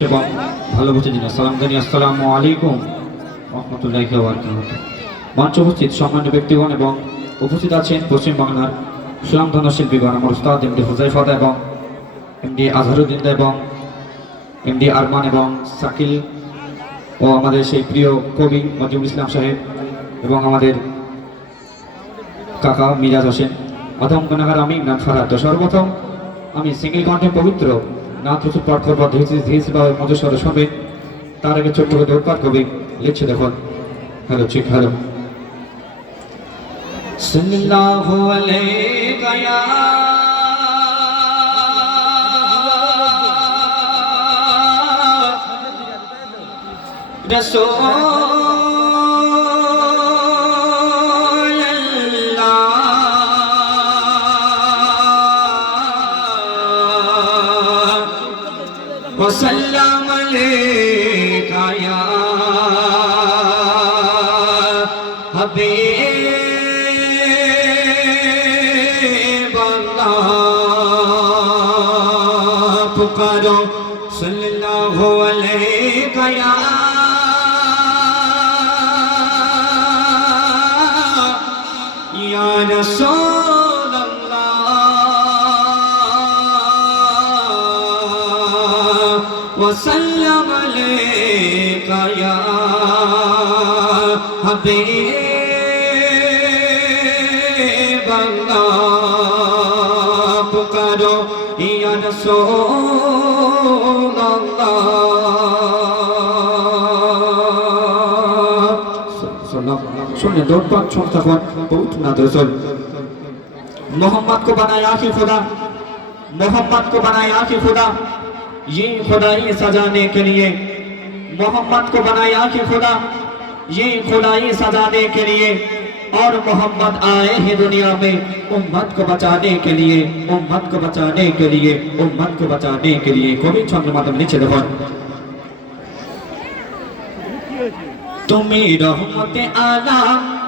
এবং ভালো বুঝে দিন আসসালাম এবং উপস্থিত আছেন পশ্চিমবাংলার উস্তাদ এবং আজহারুদ্দিন এবং এমডি আরমান এবং সাকিল ও আমাদের সেই প্রিয় কবি নজরুল ইসলাম সাহেব এবং আমাদের কাকা মিরাজ হোসেন। অথম গুনাগার আমি ইমরান সর্বপ্রথম আমি সিঙ্গেল কণ্ঠে পবিত্র নাথ রসুল পাঠ বা ধীস বা মজস্বর শুনবেন তার আগে ছোট্ট করে পাঠ কবি লিখছে দেখুন হ্যালো ঠিক হ্যালো সাল্লাল্লাহু ইয়া রাসূল وسلم عليك يا حبيب الله پکارو صلی اللہ علیہ یا یا رسول وسلم عليك يا حبيب الله پکارو يا رسول الله سننے دور پاک چھوڑتا خوان بہت نادر سل محمد کو بنایا آخی خدا محمد کو بنایا آخی خدا ये खुदाई सजाने के लिए। मोहम्मद को बनाया कि खुदा, ये खुदाई सजाने के लिए। और मोहम्मद आए हैं दुनिया में उम्मत को बचाने के लिए, उम्मत को बचाने के लिए, उम्मत को बचाने के लिए। कवि मातम नीचे देखो। तुम्हें रहमते आलम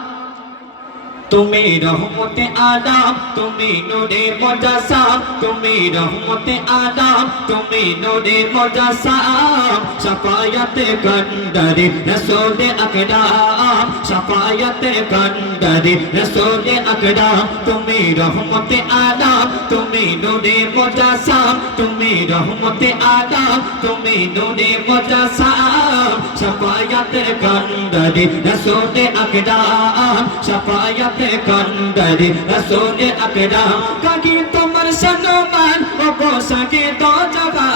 তুমি রহমতে আদম তুমি নূরে মুজাসাম তুমি রহমতে আদম তুমি নূরে মুজাসাম শাফায়াতে কন্ডারি রাসূলে আকরাম। শাফায়াতে কন্ডারি রাসূলে আকরাম। তুমি রহমতে আদম তুমি নূরে মুজাসাম তুমি রহমতে আদম তুমি নূরে মুজাসাম শাফায়াতে কন্ডারি রাসূলে আকরাম। শাফায়াতে কন্ডারি রসুলে আকরাম। কাকি তোমার সনমান ও গোসাকে তো জগান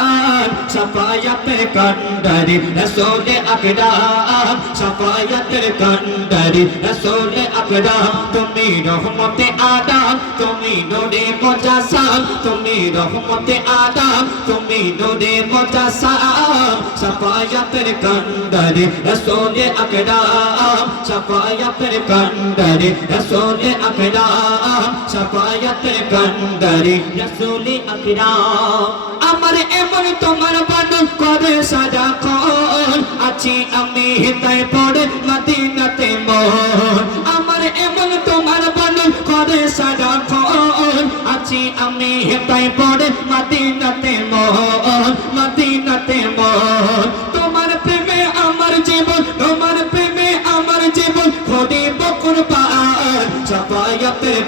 সাফায়াত কন্ডারি রসুলে আকরাম সাফায়াত কন্ডারি রসুলে আকরাম, তুমি রহমতে আদম, তুমি নূরে মুজাসাম, তুমি রহমতে আদম, তুমি নূরে মুজাসাম সাফায়াত কন্ডারি রসুলে আকরাম সাফায়াত কন্ডারি রসুল আকরাম শাফায়াত কান্দারি রসুল আকরাম। আমার এমন তোমার বানু করে সাজা কল আছি আমি হিতায় পড়ে মদিনাতে মোর। আমার এমন তোমার বানু করে সাজা কল আছি আমি হিতায় পড়ে মদিনাতে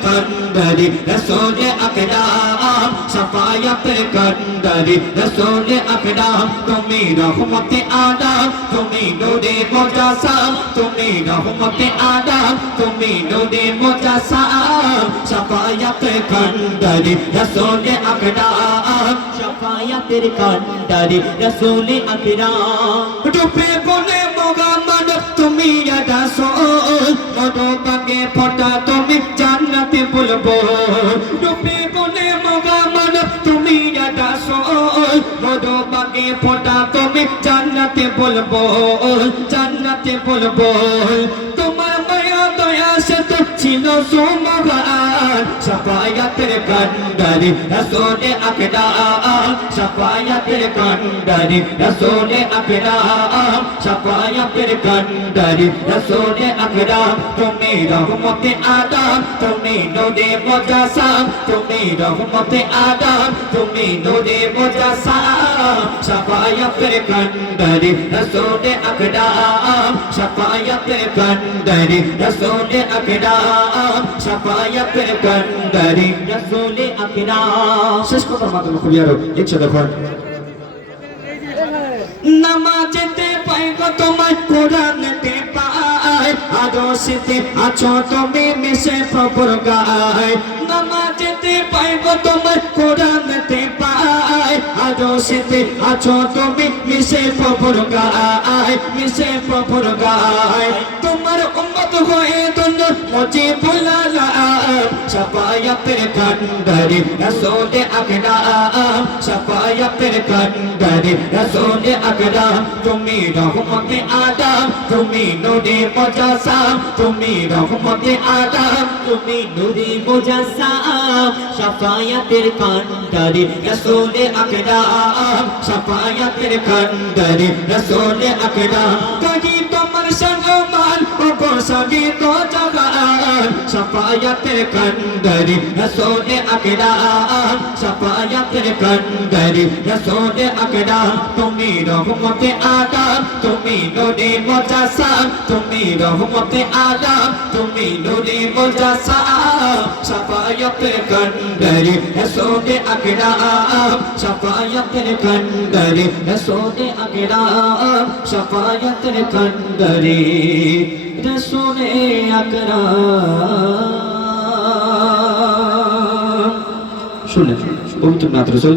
কন্ডরি রসুল আকরাম সফায়ত কন্ডরি রসুল আকরাম তুমি রহমতে আদম তুমি নূরে মুজাসাম তুমি রহমতে আদম তুমি নূরে মুজাসাম সফায়ত কন্ডরি রসুল আকরাম সফায়তের কন্ডরি রসুল আকরাম রূপে বলে তুমি রাসূল মনোবাগে ফটা তুমি জান্নাতে বলব ডুবে বলে মগা মানব, তুমি রাসূল মনোবাগে ফটা তুমি জান্নাতে বলব জান্নাতে বলব তোমার মায়া, দয়া সে তো ছিল সুমহান সাফায়াতের কান্ডারি রসোলে আকরাম সাফায়াতের কান্ডারি রসোলে আকরাম সাফায়াতের কান্ডারি রসোলে আকরাম তুমি রহমতে আদম তুমি নদে মুজাসাম তুমি রহমতে আদম তুমি নদে মুজাসাম সাফায়াতের কান্ডারি রসোলে আকরাম সাফায়াতের কান্ডারি রসোলে আকরাম সাফায়াতের কান্ডারি রসোলে আকরাম শেষ কথার মাধ্যমে খুবই আরও ইচ্ছা দেখুন নামাজেতে পাই গো তোমার কোরআনেতে পাই। আদর্শেতে আছো তুমি, মিশে প্রভুর গায়। নামাজেতে পাই গো তোমার কোরআনেতে পাই। আদর্শেতে আছো তুমি, মিশে প্রভুর গায়, মিশে প্রভুর গায়। তোমার উম্মত হয়ে দুন্য মুঝে বুলালা সাফায়াতের কান্ডারি রসোলে আকরাম। সাফায়াতের কান্ডারি রসোলে আকরাম। তুমি রহমতে আদম, তুমি নূরে মুজাসাম। তুমি রহমতে আদম, তুমি নূরে মুজাসাম। সাফায়াতের কান্ডারি রসোলে আকরাম। সাফায়াতের কান্ডারি রসোলে আকরাম। কাহি তোমার সঙ্গমান ও গোসাগি তো জগান সাফায়াতের কান্ডারি রসোলে আকরাম সাফায়াতের কান্ডারি রসোলে আকরাম তুমি রহমতে আদম তুমি নূরে মুজাসাম তুমি রহমতে আদম তুমি নূরে মুজাসাম সাফায়াতের কান্ডারি রসোলে আকরাম সাফায়াতের কান্ডারি রসোলে আকরাম সাফায়াতের কান্ডারি রসোলে আকরাম শুনলেন পবিত্র নাথ রসুল